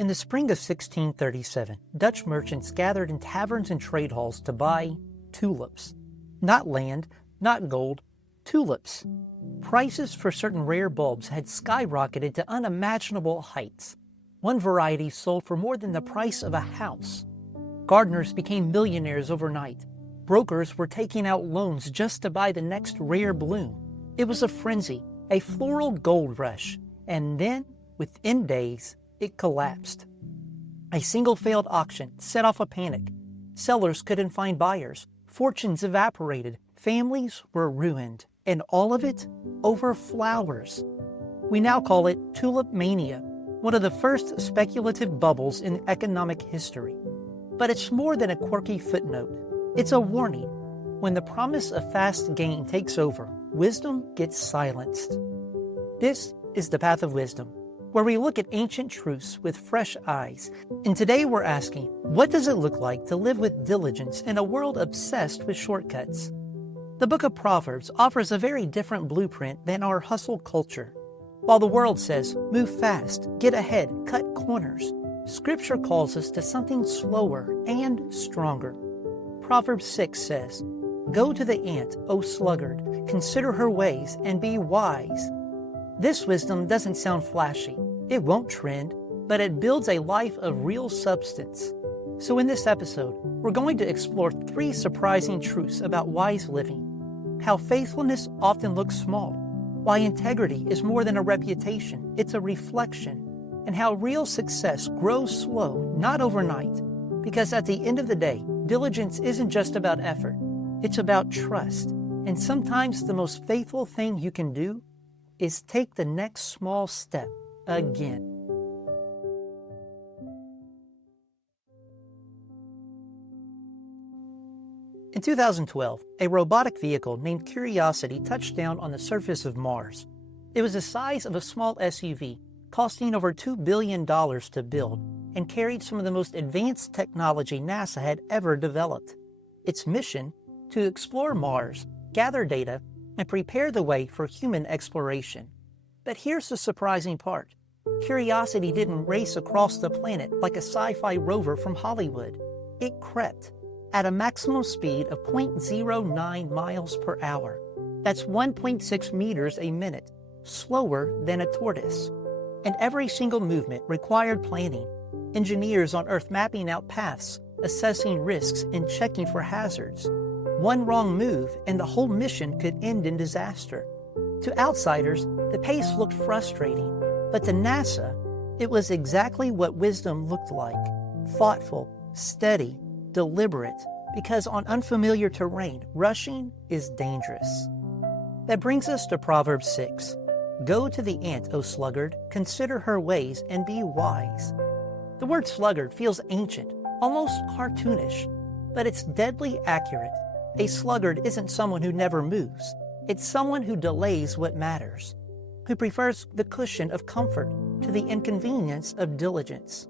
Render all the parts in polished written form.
In the spring of 1637, Dutch merchants gathered in taverns and trade halls to buy tulips. Not land, not gold, tulips. Prices for certain rare bulbs had skyrocketed to unimaginable heights. One variety sold for more than the price of a house. Gardeners became millionaires overnight. Brokers were taking out loans just to buy the next rare bloom. It was a frenzy, a floral gold rush, and then, within days, it collapsed. A single failed auction set off a panic. Sellers couldn't find buyers. Fortunes evaporated. Families were ruined. And all of it over flowers. We now call it tulip mania, one of the first speculative bubbles in economic history. But it's more than a quirky footnote. It's a warning. When the promise of fast gain takes over, wisdom gets silenced. This is the Path of Wisdom, where we look at ancient truths with fresh eyes. And today we're asking, what does it look like to live with diligence in a world obsessed with shortcuts? The book of Proverbs offers a very different blueprint than our hustle culture. While the world says, move fast, get ahead, cut corners, Scripture calls us to something slower and stronger. Proverbs 6 says, "Go to the ant, O sluggard, consider her ways and be wise." This wisdom doesn't sound flashy. It won't trend, but it builds a life of real substance. So in this episode, we're going to explore 3 surprising truths about wise living. How faithfulness often looks small, why integrity is more than a reputation, it's a reflection, and how real success grows slow, not overnight. Because at the end of the day, diligence isn't just about effort, it's about trust. And sometimes the most faithful thing you can do is take the next small step again. In 2012, a robotic vehicle named Curiosity touched down on the surface of Mars. It was the size of a small SUV, costing over $2 billion to build, and carried some of the most advanced technology NASA had ever developed. Its mission? To explore Mars, gather data, and prepare the way for human exploration. But here's the surprising part. Curiosity didn't race across the planet like a sci-fi rover from Hollywood. It crept at a maximum speed of 0.09 miles per hour. That's 1.6 meters a minute, slower than a tortoise. And every single movement required planning. Engineers on Earth mapping out paths, assessing risks, and checking for hazards. One wrong move and the whole mission could end in disaster. To outsiders, the pace looked frustrating, but to NASA, it was exactly what wisdom looked like. Thoughtful, steady, deliberate, because on unfamiliar terrain, rushing is dangerous. That brings us to Proverbs 6. Go to the ant, O sluggard, consider her ways and be wise. The word sluggard feels ancient, almost cartoonish, but it's deadly accurate. A sluggard isn't someone who never moves. It's someone who delays what matters, who prefers the cushion of comfort to the inconvenience of diligence.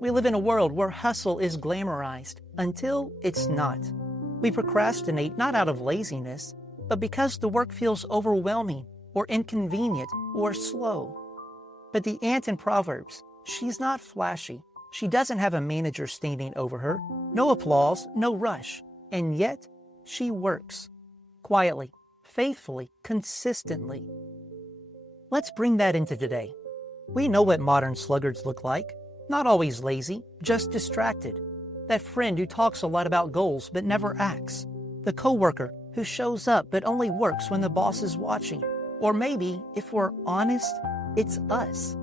We live in a world where hustle is glamorized until it's not. We procrastinate not out of laziness, but because the work feels overwhelming or inconvenient or slow. But the ant in Proverbs, she's not flashy. She doesn't have a manager standing over her, no applause, no rush, and yet she works quietly, faithfully, consistently. Let's bring that into today. We know what modern sluggards look like. Not always lazy, just distracted. That friend who talks a lot about goals but never acts. The coworker who shows up but only works when the boss is watching. Or maybe, if we're honest, it's us.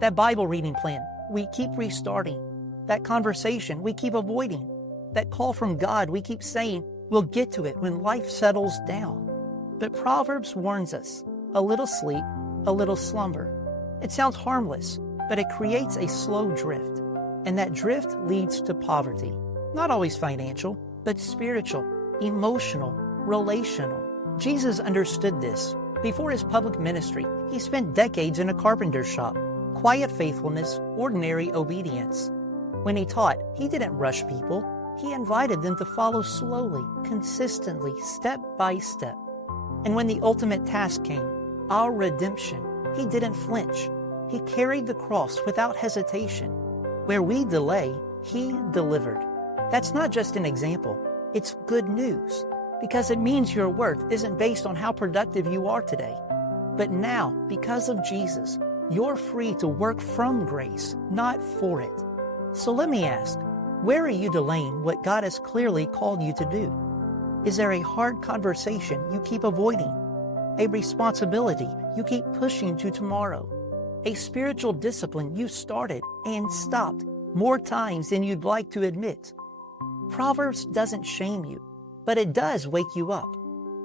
That Bible reading plan we keep restarting. That conversation we keep avoiding. That call from God we keep saying we'll get to it when life settles down. But Proverbs warns us, a little sleep, a little slumber. It sounds harmless, but it creates a slow drift. And that drift leads to poverty. Not always financial, but spiritual, emotional, relational. Jesus understood this. Before his public ministry, he spent decades in a carpenter shop. Quiet faithfulness, ordinary obedience. When he taught, he didn't rush people. He invited them to follow slowly, consistently, step by step. And when the ultimate task came, our redemption, he didn't flinch. He carried the cross without hesitation. Where we delay, He delivered. That's not just an example. It's good news, because it means your worth isn't based on how productive you are today. But now, because of Jesus, you're free to work from grace, not for it. So let me ask, where are you delaying what God has clearly called you to do? Is there a hard conversation you keep avoiding? A responsibility you keep pushing to tomorrow? A spiritual discipline you started and stopped more times than you'd like to admit? Proverbs doesn't shame you, but it does wake you up,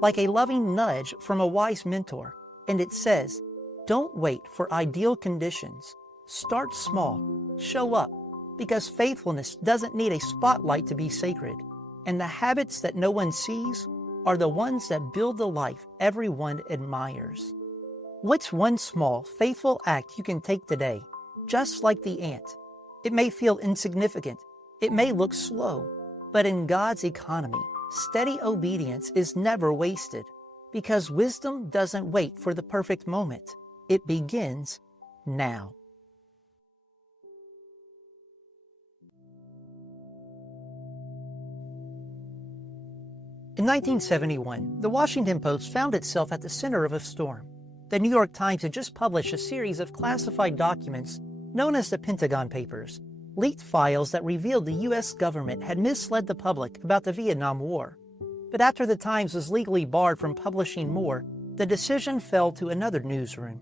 like a loving nudge from a wise mentor. And it says, don't wait for ideal conditions. Start small. Show up, because faithfulness doesn't need a spotlight to be sacred. And the habits that no one sees are the ones that build the life everyone admires. What's one small, faithful act you can take today, just like the ant? It may feel insignificant. It may look slow. But in God's economy, steady obedience is never wasted, because wisdom doesn't wait for the perfect moment. It begins now. In 1971, the Washington Post found itself at the center of a storm. The New York Times had just published a series of classified documents known as the Pentagon Papers, leaked files that revealed the U.S. government had misled the public about the Vietnam War. But after the Times was legally barred from publishing more, the decision fell to another newsroom.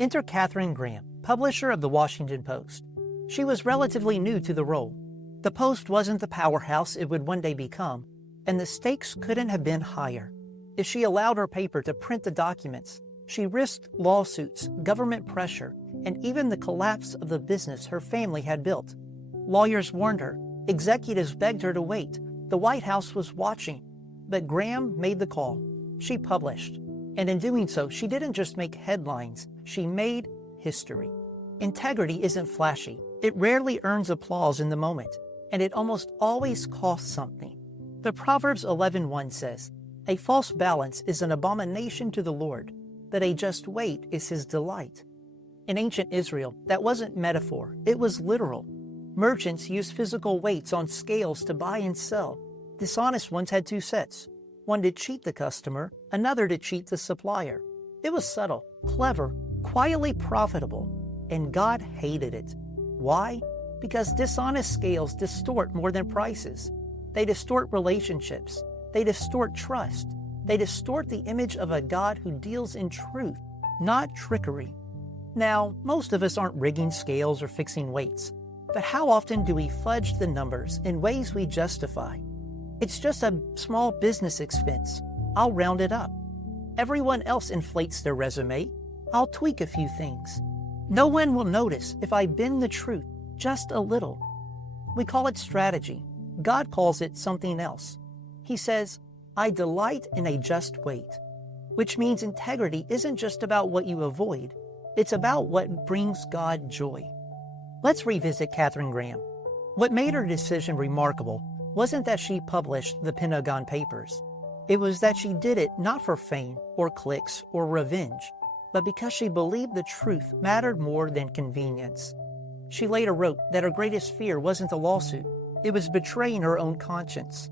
Enter Katharine Graham, publisher of the Washington Post. She was relatively new to the role. The Post wasn't the powerhouse it would one day become, and the stakes couldn't have been higher. If she allowed her paper to print the documents, she risked lawsuits, government pressure, and even the collapse of the business her family had built. Lawyers warned her. Executives begged her to wait. The White House was watching. But Graham made the call. She published. And in doing so, she didn't just make headlines. She made history. Integrity isn't flashy. It rarely earns applause in the moment. And it almost always costs something. But Proverbs 11:1 says, "A false balance is an abomination to the Lord, but a just weight is His delight." In ancient Israel, that wasn't metaphor, it was literal. Merchants used physical weights on scales to buy and sell. Dishonest ones had two sets, one to cheat the customer, another to cheat the supplier. It was subtle, clever, quietly profitable, and God hated it. Why? Because dishonest scales distort more than prices. They distort relationships. They distort trust. They distort the image of a God who deals in truth, not trickery. Now, most of us aren't rigging scales or fixing weights, but how often do we fudge the numbers in ways we justify? It's just a small business expense. I'll round it up. Everyone else inflates their resume. I'll tweak a few things. No one will notice if I bend the truth just a little. We call it strategy. God calls it something else. He says, "I delight in a just weight," which means integrity isn't just about what you avoid. It's about what brings God joy. Let's revisit Katharine Graham. What made her decision remarkable wasn't that she published the Pentagon Papers. It was that she did it not for fame or clicks or revenge, but because she believed the truth mattered more than convenience. She later wrote that her greatest fear wasn't the lawsuit. It was betraying her own conscience.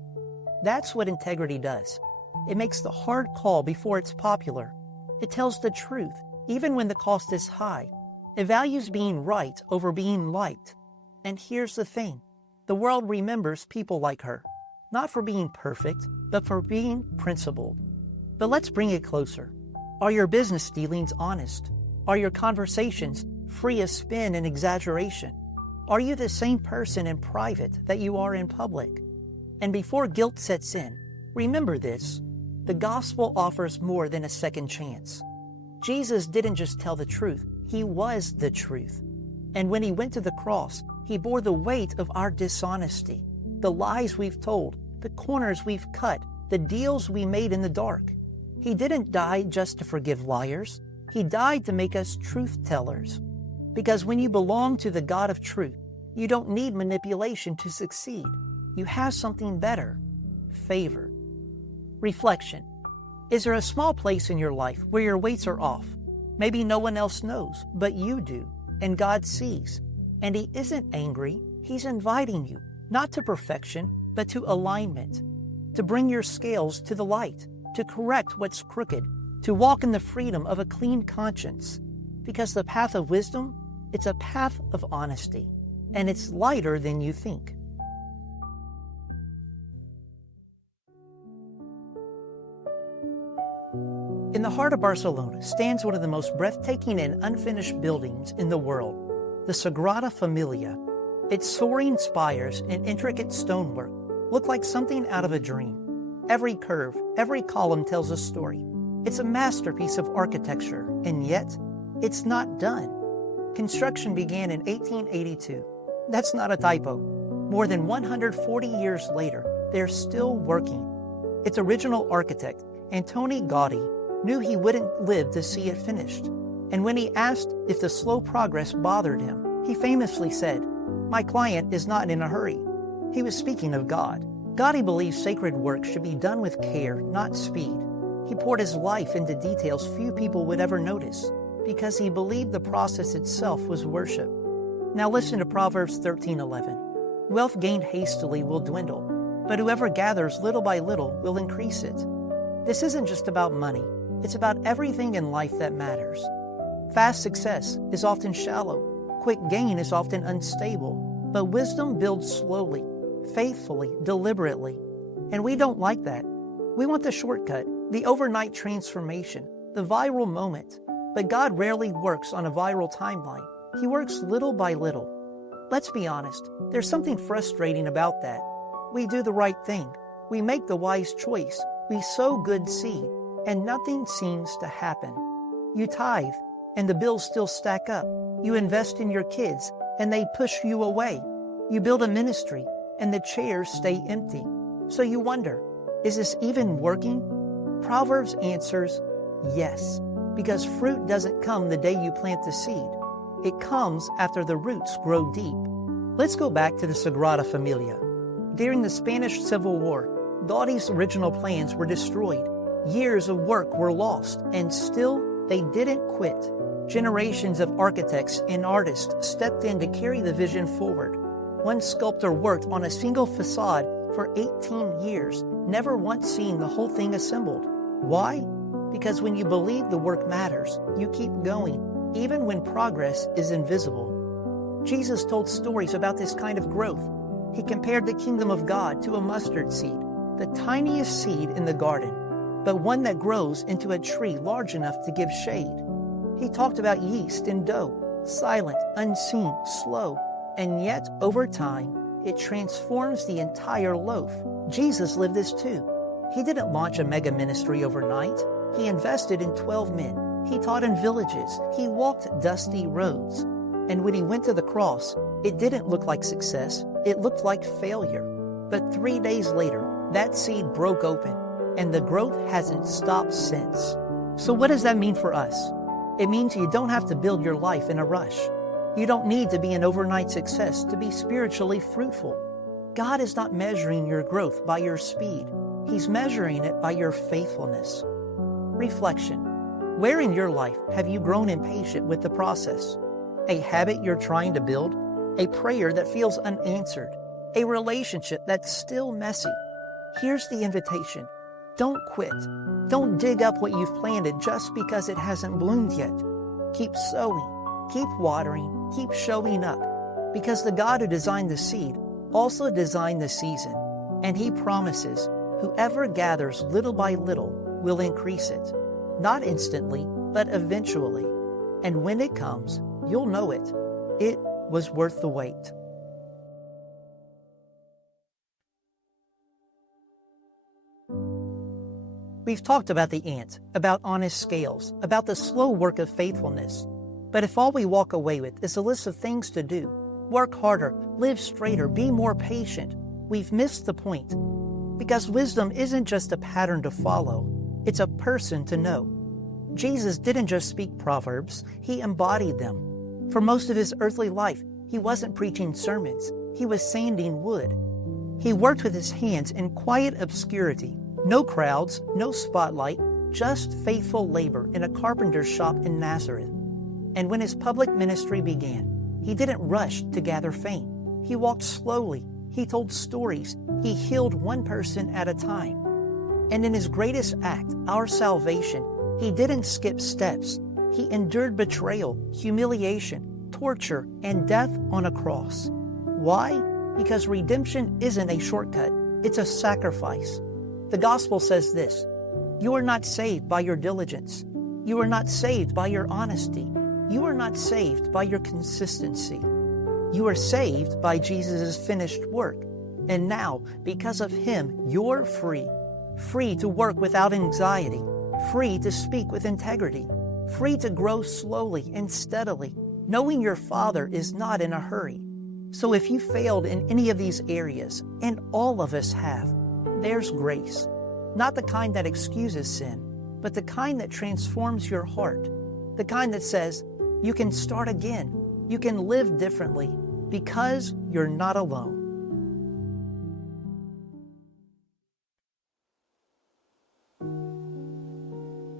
That's what integrity does. It makes the hard call before it's popular. It tells the truth, even when the cost is high. It values being right over being liked. And here's the thing. The world remembers people like her, not for being perfect, but for being principled. But let's bring it closer. Are your business dealings honest? Are your conversations free of spin and exaggeration? Are you the same person in private that you are in public? And before guilt sets in, remember this. The gospel offers more than a second chance. Jesus didn't just tell the truth, He was the truth. And when He went to the cross, He bore the weight of our dishonesty, the lies we've told, the corners we've cut, the deals we made in the dark. He didn't die just to forgive liars. He died to make us truth tellers. Because when you belong to the God of truth, you don't need manipulation to succeed. You have something better, favor. Reflection. Is there a small place in your life where your weights are off? Maybe no one else knows, but you do, and God sees. And He isn't angry. He's inviting you, not to perfection, but to alignment, to bring your scales to the light, to correct what's crooked, to walk in the freedom of a clean conscience. Because the path of wisdom, it's a path of honesty, and it's lighter than you think. In the heart of Barcelona stands one of the most breathtaking and unfinished buildings in the world, the Sagrada Familia. Its soaring spires and intricate stonework look like something out of a dream. Every curve, every column tells a story. It's a masterpiece of architecture, and yet, it's not done. Construction began in 1882. That's not a typo. More than 140 years later, they're still working. Its original architect, Antoni Gaudí, knew he wouldn't live to see it finished. And when he asked if the slow progress bothered him, he famously said, "My client is not in a hurry." He was speaking of God. Gaudí believed sacred work should be done with care, not speed. He poured his life into details few people would ever notice, because he believed the process itself was worship. Now listen to Proverbs 13:11. Wealth gained hastily will dwindle, but whoever gathers little by little will increase it. This isn't just about money. It's about everything in life that matters. Fast success is often shallow. Quick gain is often unstable. But wisdom builds slowly, faithfully, deliberately. And we don't like that. We want the shortcut, the overnight transformation, the viral moment. But God rarely works on a viral timeline. He works little by little. Let's be honest, there's something frustrating about that. We do the right thing. We make the wise choice. We sow good seed, and nothing seems to happen. You tithe, and the bills still stack up. You invest in your kids, and they push you away. You build a ministry, and the chairs stay empty. So you wonder, is this even working? Proverbs answers yes, because fruit doesn't come the day you plant the seed. It comes after the roots grow deep. Let's go back to the Sagrada Familia. During the Spanish Civil War, Gaudí's original plans were destroyed. Years of work were lost, and still they didn't quit. Generations of architects and artists stepped in to carry the vision forward. One sculptor worked on a single facade for 18 years, never once seeing the whole thing assembled. Why? Because when you believe the work matters, you keep going, even when progress is invisible. Jesus told stories about this kind of growth. He compared the kingdom of God to a mustard seed, the tiniest seed in the garden, but one that grows into a tree large enough to give shade. He talked about yeast and dough, silent, unseen, slow, and yet over time, it transforms the entire loaf. Jesus lived this too. He didn't launch a mega ministry overnight. He invested in 12 men. He taught in villages. He walked dusty roads. And when he went to the cross, it didn't look like success. It looked like failure. But 3 days later, that seed broke open, and the growth hasn't stopped since. So what does that mean for us? It means you don't have to build your life in a rush. You don't need to be an overnight success to be spiritually fruitful. God is not measuring your growth by your speed. He's measuring it by your faithfulness. Reflection. Where in your life have you grown impatient with the process? A habit you're trying to build? A prayer that feels unanswered? A relationship that's still messy? Here's the invitation. Don't quit. Don't dig up what you've planted just because it hasn't bloomed yet. Keep sowing. Keep watering. Keep showing up. Because the God who designed the seed also designed the season. And He promises, whoever gathers little by little will increase it. Not instantly, but eventually. And when it comes, you'll know it. It was worth the wait. We've talked about the ant, about honest scales, about the slow work of faithfulness. But if all we walk away with is a list of things to do, work harder, live straighter, be more patient, we've missed the point. Because wisdom isn't just a pattern to follow, it's a person to know. Jesus didn't just speak Proverbs, He embodied them. For most of His earthly life, He wasn't preaching sermons, He was sanding wood. He worked with His hands in quiet obscurity. No crowds, no spotlight, just faithful labor in a carpenter's shop in Nazareth. And when His public ministry began, He didn't rush to gather fame. He walked slowly. He told stories. He healed one person at a time. And in his greatest act, our salvation, he didn't skip steps. He endured betrayal, humiliation, torture, and death on a cross. Why? Because redemption isn't a shortcut. It's a sacrifice. The gospel says this: you are not saved by your diligence. You are not saved by your honesty. You are not saved by your consistency. You are saved by Jesus' finished work. And now, because of him, you're free. Free to work without anxiety. Free to speak with integrity. Free to grow slowly and steadily, knowing your Father is not in a hurry. So if you failed in any of these areas, and all of us have, there's grace. Not the kind that excuses sin, but the kind that transforms your heart. The kind that says, you can start again. You can live differently because you're not alone.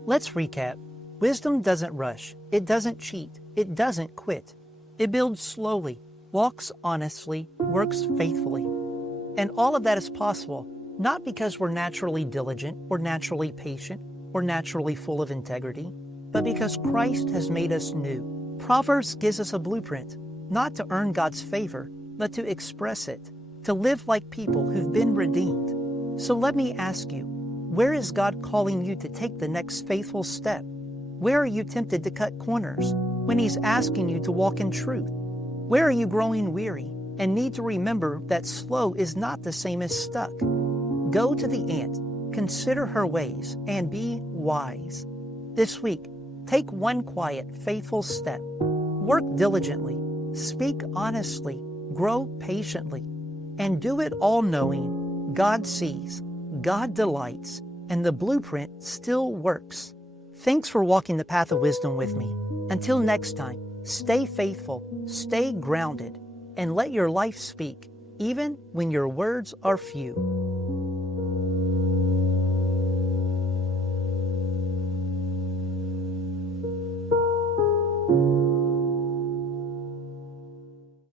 Let's recap. Wisdom doesn't rush. It doesn't cheat. It doesn't quit. It builds slowly, walks honestly, works faithfully. And all of that is possible, not because we're naturally diligent or naturally patient or naturally full of integrity, but because Christ has made us new. Proverbs gives us a blueprint, not to earn God's favor, but to express it, to live like people who've been redeemed. So let me ask you, where is God calling you to take the next faithful step? Where are you tempted to cut corners when He's asking you to walk in truth? Where are you growing weary and need to remember that slow is not the same as stuck? Go to the ant, consider her ways, and be wise. This week, take one quiet, faithful step. Work diligently, speak honestly, grow patiently, and do it all knowing God sees, God delights, and the blueprint still works. Thanks for walking the path of wisdom with me. Until next time, stay faithful, stay grounded, and let your life speak, even when your words are few.